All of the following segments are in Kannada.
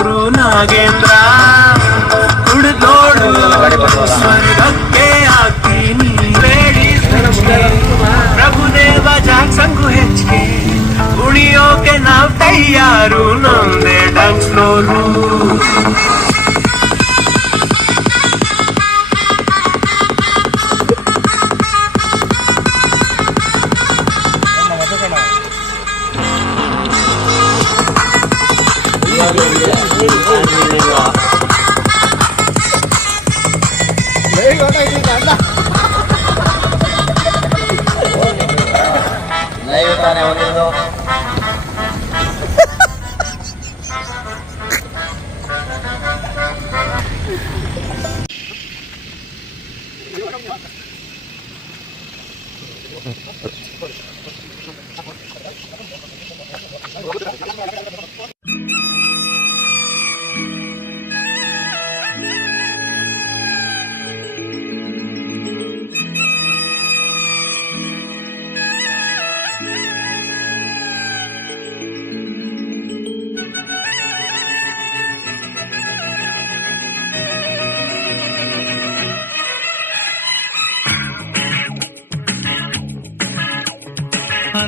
ಪ್ರಭು ನಾಗೇಂದ್ರ ಕುಡಿದ್ ನೋಡು ಸ್ವರ್ಗಕ್ಕೆ ಹಾಕ್ತೀನಿ ಲೇಡೀಸ್ ಪ್ರಭುದೇವ ಜಾಕ್ಸಂಗು ಹೆಚ್ಚಿಗೆ ಉಳಿಯೋಕೆ ನಾವ್ ತಯಾರು ನಮ್ದೆ ಡಂಗ್ನೋರು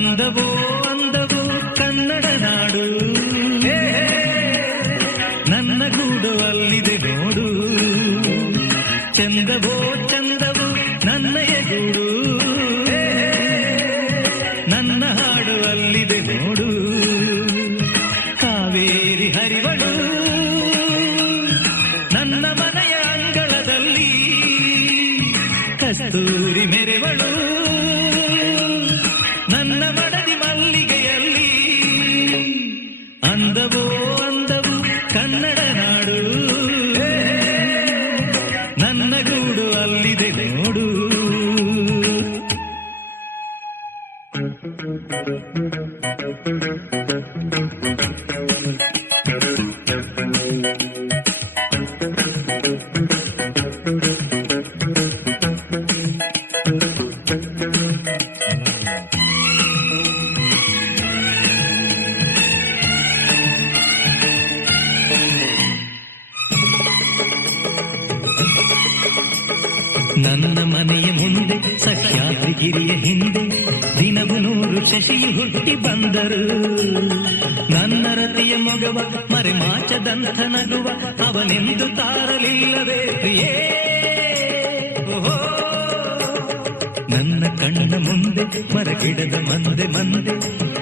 ಅಂದವೋ ಅಂದವೋ ಕನ್ನಡ ನಾಡು. ನನ್ನ ಗೂಡು ಅಲ್ಲಿದೆ ನೋಡು. ಚಂದವೋ ಚಂದವೋ ನನ್ನಯ ಗೂಡು ನನ್ನ ಹಾಡು ಅಲ್ಲಿದೆ ನೋಡು. ಕಾವೇರಿ ಹರಿವಳು, ನನ್ನ ನನ್ನ ಮನೆಯ ಮುಂದೆ ಸಹ್ಯಾದ್ರಿ ಗಿರಿಯ ಹಿಂದೆ ದಿನವು ನೂರು ಶಶಿಯು ಹುಟ್ಟಿ ಬಂದರು. ನನ್ನ ರತಿಯ ಮಗವ ಮರೆ ಮಾಚದಂಥ ನಗುವ ಅವನೆಂದು ತಾರಲಿಲ್ಲವೇ ಪ್ರಿಯೇ. ನನ್ನ ಕಣ್ಣ ಮುಂದೆ ಮರಗಿಡದ ಮಂದೆ ಮಂದೆ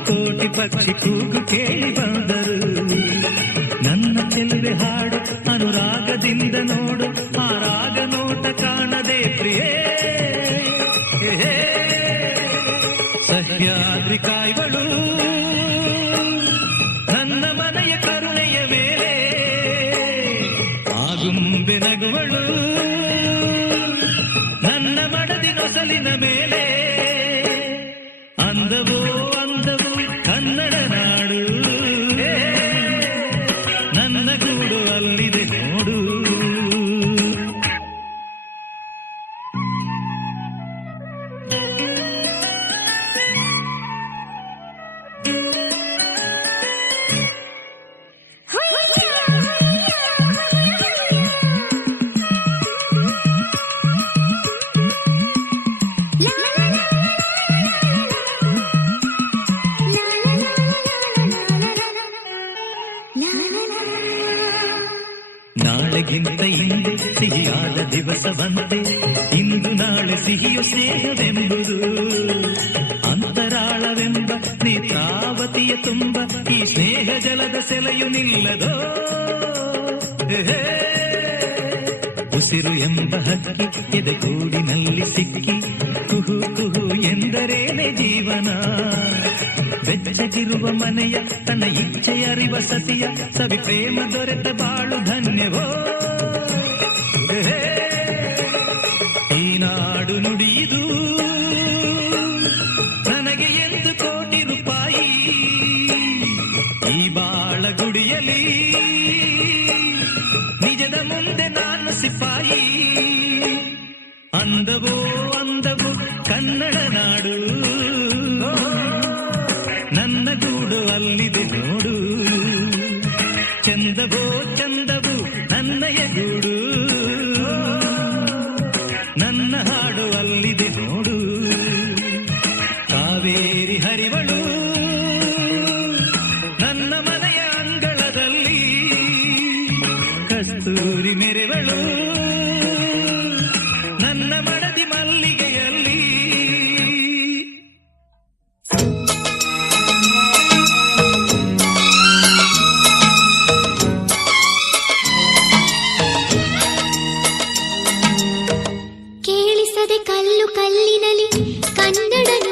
ಕೋಟಿ ಪಕ್ಷಿ ಕೂಗು ಕೇಳಿ ಬಂದರು. ನನ್ನ ಚೆಲುವೆ ಹಾಡು ಮಡದಿ ನೊಸಲಿನ ಮೇಲೆ ಬಂದೆ ಇಂದು ನಾಳೆ ಸಿಹಿಯು ಸ್ನೇಹವೆಂಬುದು ಅಂತರಾಳವೆಂಬ ನೇತ್ರಾವತಿಯ ತುಂಬ ಈ ಸ್ನೇಹ ಜಲದ ಸೆಲೆಯು ನಿಲ್ಲದೋ? ಉಸಿರು ಎಂಬ ಹಕ್ಕಿ ಎದೆಗೂಡಿನಲ್ಲಿ ಸಿಕ್ಕಿ ಕುಹು ಕುಹು ಎಂದರೇನೆ ಜೀವನ? ಬೆಚ್ಚಗಿರುವ ಮನೆಯ ತನ್ನ ಇಚ್ಛೆಯ ಸತಿಯ ಸವಿ ಪ್ರೇಮ ದೊರೆತ ಬಾಳು ಧನ್ಯವೋ? ಈ ನಾಡು ನುಡಿಯುದು? ನನಗೆ ಎಂದು ಕೋಟಿ ರೂಪಾಯಿ. ಈ ಬಾಳ ಗುಡಿಯಲಿ ನಿಜದ ಮುಂದೆ ನಾನು ಸಿಪಾಯಿ. ಅಂದವೋ ಅಂದವು ಕನ್ನಡ ನಾಡು. ನನ್ನ ಕಲ್ಲು ಕಲ್ಲಿನಲಿ ಕನ್ನಡ ನುಡಿ ಕನ್ನಡ